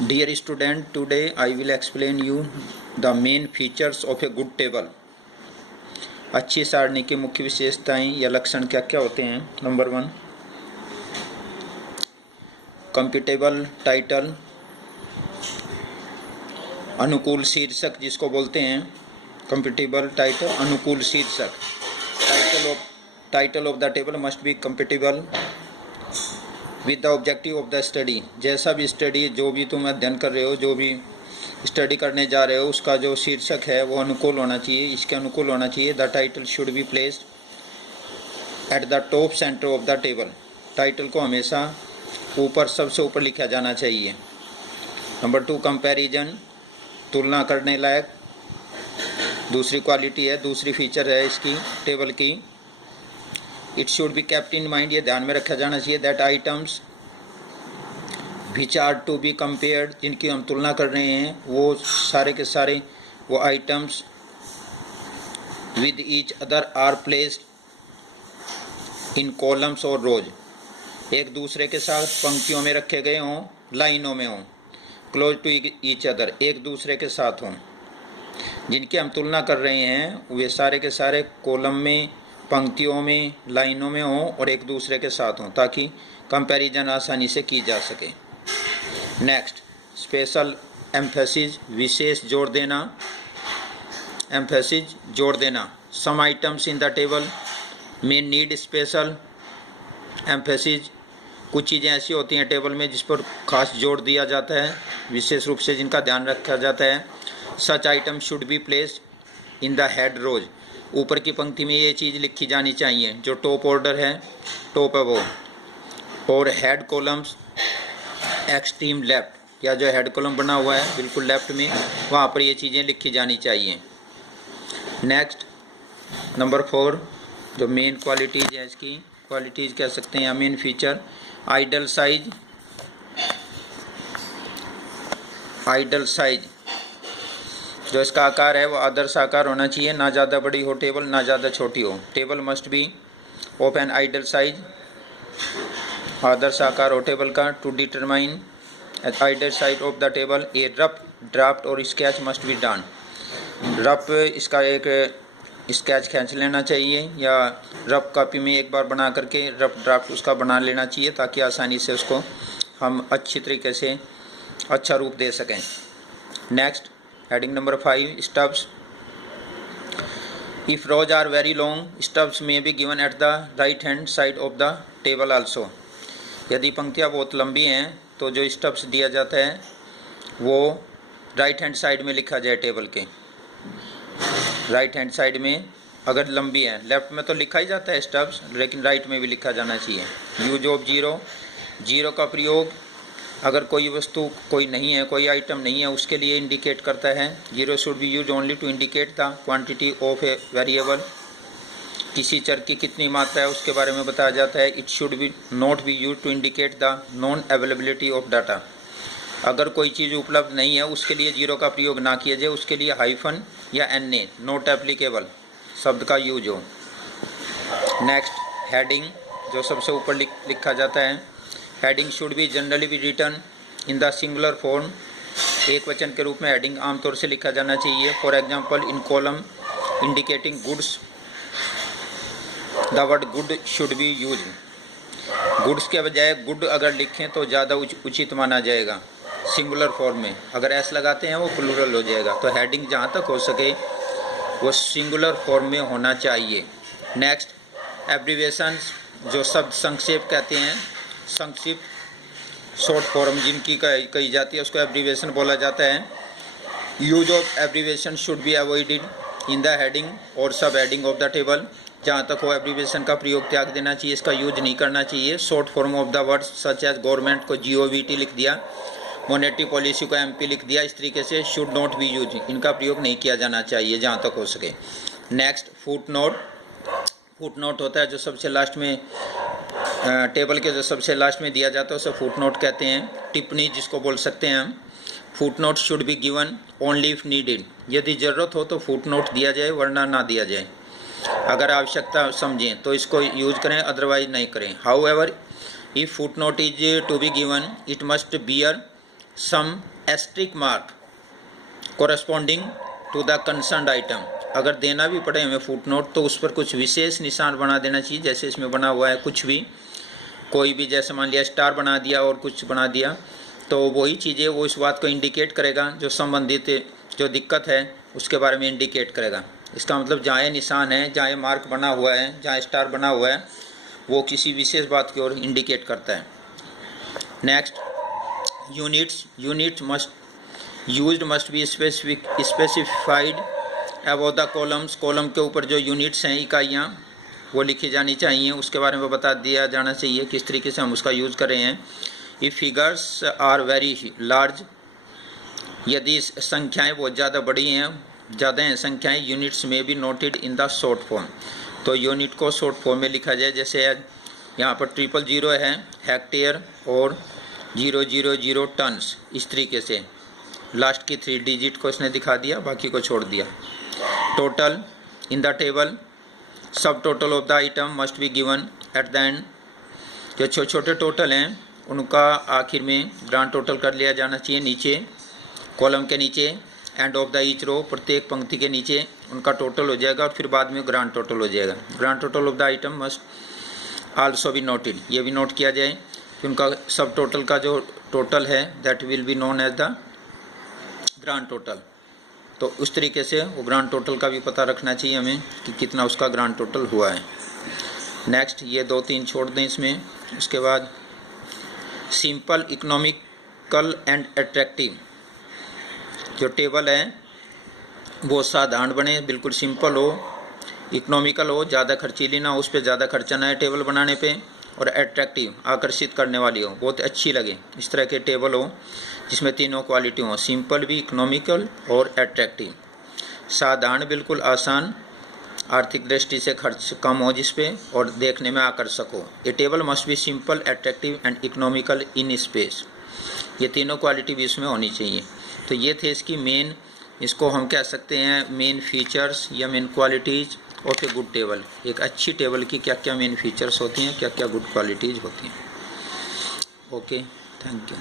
Dear student, today I will explain you the main features of a good table. अच्छी सारणी की मुख्य विशेषताएं या लक्षण क्या क्या होते हैं। नंबर 1, कंप्यूटेबल टाइटल, अनुकूल शीर्षक जिसको बोलते हैं। कंप्यूटेबल टाइटल, अनुकूल शीर्षक। Title of the table must B computable with the objective of the study. जैसा भी स्टडी, जो भी तुम अध्ययन कर रहे हो, जो भी स्टडी करने जा रहे हो, उसका जो शीर्षक है वो अनुकूल होना चाहिए, इसके अनुकूल होना चाहिए। The title should be placed at the top centre of the table. Title को हमेशा ऊपर, सबसे ऊपर लिखा जाना चाहिए। नंबर 2, कंपैरिजन, तुलना करने लायक। दूसरी क्वालिटी है, दूसरी फीचर है इसकी टेबल की। It should be kept in mind, ये ध्यान में रखा जाना चाहिए, that items which are to be compared, जिनकी हम तुलना कर रहे हैं, वो सारे के सारे वो items with each other are placed in columns और रोज, एक दूसरे के साथ पंक्तियों में रखे गए हों, लाइनों में हों, क्लोज टू ईच अदर, एक दूसरे के साथ हों। जिनकी हम तुलना कर रहे हैं वे सारे के सारे कॉलम में, पंक्तियों में, लाइनों में हों और एक दूसरे के साथ हों, ताकि कंपैरिजन आसानी से की जा सके। नेक्स्ट, स्पेशल एम्फेसिस, विशेष जोर देना, एम्फेसिस जोर देना। Some items in the table में नीड स्पेशल एम्फेसिस, कुछ चीज़ें ऐसी होती हैं टेबल में जिस पर खास जोर दिया जाता है, विशेष रूप से जिनका ध्यान रखा जाता है। Such item should be placed in the head rows, ऊपर की पंक्ति में ये चीज़ लिखी जानी चाहिए जो टॉप ऑर्डर है, टॉप है वो। और हेड कॉलम्स एक्सट्रीम लेफ्ट, या जो हेड कॉलम बना हुआ है बिल्कुल लेफ्ट में, वहाँ पर ये चीज़ें लिखी जानी चाहिए। नेक्स्ट, नंबर 4, जो मेन क्वालिटीज़ है इसकी, क्वालिटीज़ कह सकते हैं या main feature, ideal size. Ideal size, जो इसका आकार है वो आदर्श आकार होना चाहिए, ना ज़्यादा बड़ी हो टेबल, ना ज़्यादा छोटी हो। Table must be of an ideal size, आदर्श आकार हो टेबल का। To determine ideal size of the table, a rough draft और sketch must be done. Rough, इसका एक स्केच खींच लेना चाहिए या रफ कॉपी में एक बार बना करके रफ ड्राफ्ट उसका बना लेना चाहिए, ताकि आसानी से उसको हम अच्छी तरीके से अच्छा रूप दे सकें। Next, heading number 5, stubs. If rows are very long, stubs may be given at the right hand side of the table also. यदि पंक्तियाँ बहुत लंबी हैं तो जो स्टब्स दिया जाता है वो राइट हैंड साइड में लिखा जाए टेबल के। राइट हैंड साइड में अगर लंबी है, लेफ्ट में तो लिखा ही जाता है स्टब्स, लेकिन राइट में भी लिखा जाना चाहिए। यूज ऑफ जीरो, जीरो का प्रयोग अगर कोई वस्तु कोई नहीं है, कोई आइटम नहीं है, उसके लिए इंडिकेट करता है। Zero should be use only to indicate the quantity of a variable, किसी चर की कितनी मात्रा है उसके बारे में बताया जाता है। It should be not be use to indicate the non availability of data, अगर कोई चीज़ उपलब्ध नहीं है उसके लिए जीरो का प्रयोग ना किया जाए, उसके लिए हाइफन या NA, नॉट एप्लीकेबल शब्द का यूज हो। नेक्स्ट, हेडिंग, जो सबसे ऊपर लिखा जाता है। Heading should be generally be written in the singular form, एक वचन के रूप में हेडिंग आमतौर से लिखा जाना चाहिए। For example, in column indicating goods the word good should be use. Goods के बजाय गुड अगर लिखें तो ज़्यादा उचित माना जाएगा सिंगुलर फॉर्म में। अगर एस लगाते हैं वो प्लूरल हो जाएगा। तो हेडिंग जहाँ तक हो सके वो सिंगुलर फॉर्म में होना चाहिए। नेक्स्ट, एब्रीविएशंस, जो शब्द संक्षेप कहते हैं, संक्षिप्त शॉर्ट फॉर्म जिनकी कही जाती है उसको एब्रीविएशन बोला जाता है। Use of abbreviation should be avoided in the heading और सब हेडिंग ऑफ द टेबल, जहाँ तक हो एब्रीविएशन का प्रयोग त्याग देना चाहिए, इसका यूज नहीं करना चाहिए। Short form of the words such as government को GOVT लिख दिया, मॉनेटरी पॉलिसी को MP लिख दिया, इस तरीके से शुड नॉट बी यूज, इनका प्रयोग नहीं किया जाना चाहिए जहाँ तक हो सके। Next, foot note. Foot note होता है जो सबसे लास्ट में, टेबल के जो सबसे लास्ट में दिया जाता है उसे फुट नोट कहते हैं। टिप्पणी जिसको बोल सकते हैं हम। Foot note should be given only if needed, यदि ज़रूरत हो तो फुट नोट दिया जाए, वरना ना दिया जाए। अगर आवश्यकता समझें तो इसको यूज करें, अदरवाइज नहीं करें। However, if footnote is to be given, it must bear some asterisk mark corresponding to the concerned item. अगर देना भी पड़े हमें फुट नोट तो उस पर कुछ विशेष निशान बना देना चाहिए, जैसे इसमें बना हुआ है कुछ भी, कोई भी, जैसे मान लिया स्टार बना दिया और कुछ बना दिया, तो वही चीज़ें वो इस बात को इंडिकेट करेगा, जो संबंधित जो दिक्कत है उसके बारे में इंडिकेट करेगा। इसका मतलब जहाँ निशान है, जहाँ मार्क बना हुआ है, जहाँ स्टार बना हुआ है, वो किसी विशेष बात की ओर इंडिकेट करता है। Next, units must be specified about the columns. Column के ऊपर जो यूनिट्स हैं, इकाइयाँ, वो लिखी जानी चाहिए, उसके बारे में बता दिया जाना चाहिए किस तरीके से हम उसका यूज़ कर रहे हैं। If figures are very large, यदि संख्याएं बहुत ज़्यादा बड़ी हैं, ज़्यादा हैं संख्याएं, यूनिट्स में भी noted in the short form, तो यूनिट को शॉर्ट फॉर्म में लिखा जाए। जैसे यहाँ पर 000 है हेक्टेयर और 000 टन्स, इस तरीके से लास्ट की 3 डिजिट को इसने दिखा दिया, बाकी को छोड़ दिया। टोटल इन द टेबल, सब total of the item must be given at the end. जो छोटे छोटे टोटल हैं उनका आखिर में ग्रांड टोटल कर लिया जाना चाहिए, नीचे कॉलम के नीचे, end of the each row, प्रत्येक पंक्ति के नीचे उनका टोटल हो जाएगा और फिर बाद में ग्रांड टोटल हो जाएगा। Grand total of the item must also be noted, ये भी नोट किया जाए कि उनका सब टोटल का जो टोटल है that will be known as the grand total. तो उस तरीके से वो ग्रांड टोटल का भी पता रखना चाहिए हमें कि कितना उसका ग्रांड टोटल हुआ है। नेक्स्ट, ये 2-3 छोड़ दें इसमें। उसके बाद सिंपल, इकोनॉमिकल एंड अट्रैक्टिव, जो टेबल है वो साधारण बने, बिल्कुल सिंपल हो, इकोनॉमिकल हो, ज़्यादा खर्चीली ना हो, उस पर ज़्यादा खर्चा ना है टेबल बनाने पे, और अट्रैक्टिव, आकर्षित करने वाली हो, बहुत अच्छी लगे, इस तरह के टेबल हो जिसमें तीनों क्वालिटी हो, सिंपल भी, इकोनॉमिकल और अट्रैक्टिव। साधारण, बिल्कुल आसान, आर्थिक दृष्टि से खर्च कम हो जिस पे, और देखने में आकर्षक हो। ये table must B simple, attractive and economical in space, ये तीनों क्वालिटी भी इसमें होनी चाहिए। तो ये थे इसकी मेन, इसको हम कह सकते हैं मेन फीचर्स या main qualities of a good table. एक अच्छी टेबल की क्या क्या मेन फीचर्स होती हैं, क्या क्या गुड क्वालिटीज़ होती हैं। Okay, thank you.